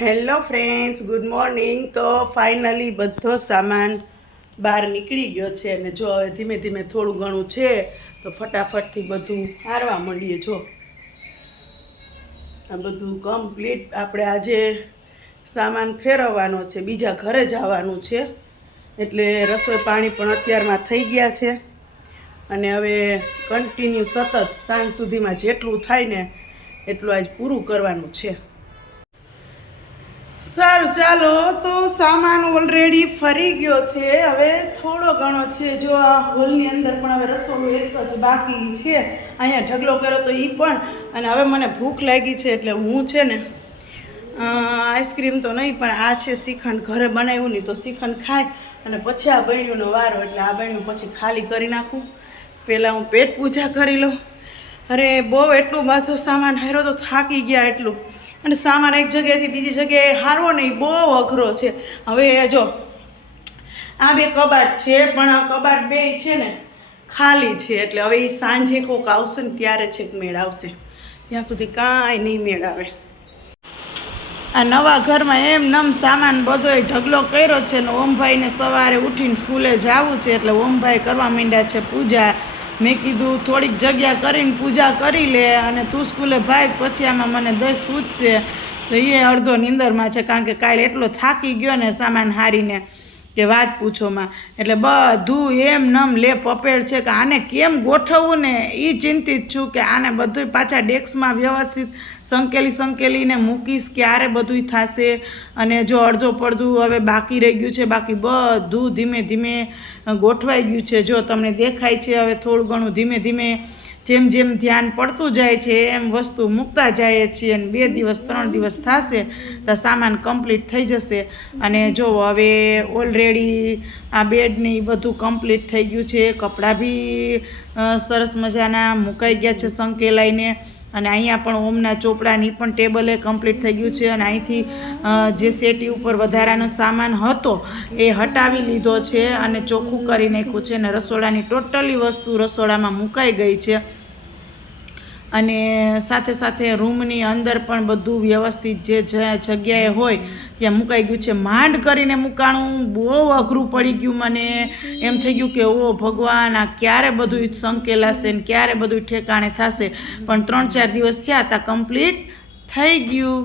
Hello friends good morning તો finally બધો સામાન બહાર નીકળી ગયો છે અને જો હવે ધીમે ધીમે થોડું ઘણું છે, તો ફટાફટથી બધું હારવા માંડીએ. જો, આ બધું કમ્પ્લીટ આપણે આજે સામાન ફેરવવાનો છે, બીજા ઘરે જવાનું છે. એટલે રસોઈ પાણી પણ અત્યારમાં થઈ ગયા છે. અને હવે કન્ટિન્યુ સતત સાંજ સુધીમાં જેટલું થાય ને એટલું આજ પૂરું કરવાનું છે. સારું, ચાલો, તો સામાન ઓલરેડી ફરી ગયો છે. હવે થોડો ઘણો છે. જો આ હોલની અંદર પણ હવે રસોડું એક જ બાકી છે. અહીંયા ઢગલો કર્યો તો એ પણ. અને હવે મને ભૂખ લાગી છે એટલે હું છે ને આઈસ્ક્રીમ તો નહીં, પણ આ છે શ્રીખંડ ઘરે બનાવ્યું નહીં તો શ્રીખંડ ખાય. અને પછી આ બહેણીઓનો વારો, એટલે આ બહેણીઓ પછી ખાલી કરી નાખું. પહેલાં હું પેટ પૂજા કરી લઉં. અરે, બહુ એટલું બધું સામાન હાર્યો તો થાકી ગયા એટલું. અને સામાન એક જગ્યાએથી બીજી જગ્યાએ હારવો નહીં બહુ અઘરો છે. હવે જો, આ બે કબાટ છે, પણ આ કબાટ બે છે ને ખાલી છે, એટલે હવે એ સાંજે કોક આવશે ને ત્યારે છેક મેળ આવશે. ત્યાં સુધી કાંઈ નહીં મેળ આવે. આ નવા ઘરમાં એમ નમ સામાન બધોય ઢગલો કર્યો છે ને, ઓમભાઈને સવારે ઉઠીને સ્કૂલે જવું છે, એટલે ઓમભાઈ કરવા માંડ્યા છે પૂજા મેં કીધું થોડીક જગ્યા કરીને પૂજા કરી લે અને તું સ્કૂલે ભાગ પછી આમાં મને દસ પૂછશે. તો એ અડધો નીંદરમાં છે કારણ કે કાલે એટલો થાકી ગયો ને સામાન હારીને. કે વાત પૂછોમાં એટલે બધું એમ નમ લે પપેડ છે કે આને કેમ ગોઠવવું ને એ ચિંતિત છું કે આને બધું પાછા ડેસ્કમાં વ્યવસ્થિત સંકેલી સંકેલીને મૂકીશ ક્યારે બધું થશે. અને જો અડધો પડધું હવે બાકી રહી ગયું છે, બાકી બધું ધીમે ધીમે ગોઠવાઈ ગયું છે. જો તમને દેખાય છે હવે થોડું ઘણું ધીમે ધીમે જેમ જેમ ધ્યાન પડતું જાય છે, એમ વસ્તુ મૂકતા જાય છીએ અને બે દિવસ, ત્રણ દિવસ થશે તો સામાન કમ્પ્લીટ થઈ જશે. અને જો હવે ઓલરેડી આ બેડને બધું કમ્પ્લીટ થઈ ગયું છે, કપડાં બી સરસ મજાના મુકાઈ ગયા છે સંકેલાઈને. અને અહીંયા પણ ઓમના ચોપડાની પણ ટેબલે કમ્પ્લીટ થઈ ગયું છે અને અહીંથી જે સેટી ઉપર વધારાનો સામાન હતો એ હટાવી લીધો છે અને ચોખ્ખું કરી નાખ્યું છે અને રસોડાની ટોટલી વસ્તુ રસોડામાં મુકાઈ ગઈ છે. અને સાથે સાથે રૂમની અંદર પણ બધું વ્યવસ્થિત જે જગ્યાએ હોય, ત્યાં મુકાઈ ગયું છે. માંડ કરીને મુકાણું બહુ અઘરું પડી ગયું મને. એમ થઈ ગયું કે ઓ ભગવાન, આ ક્યારે બધું સંકેલાશે ને ક્યારે બધું ઠેકાણે થશે? પણ ત્રણ ચાર દિવસ થયા હતા કમ્પ્લીટ થઈ ગયું.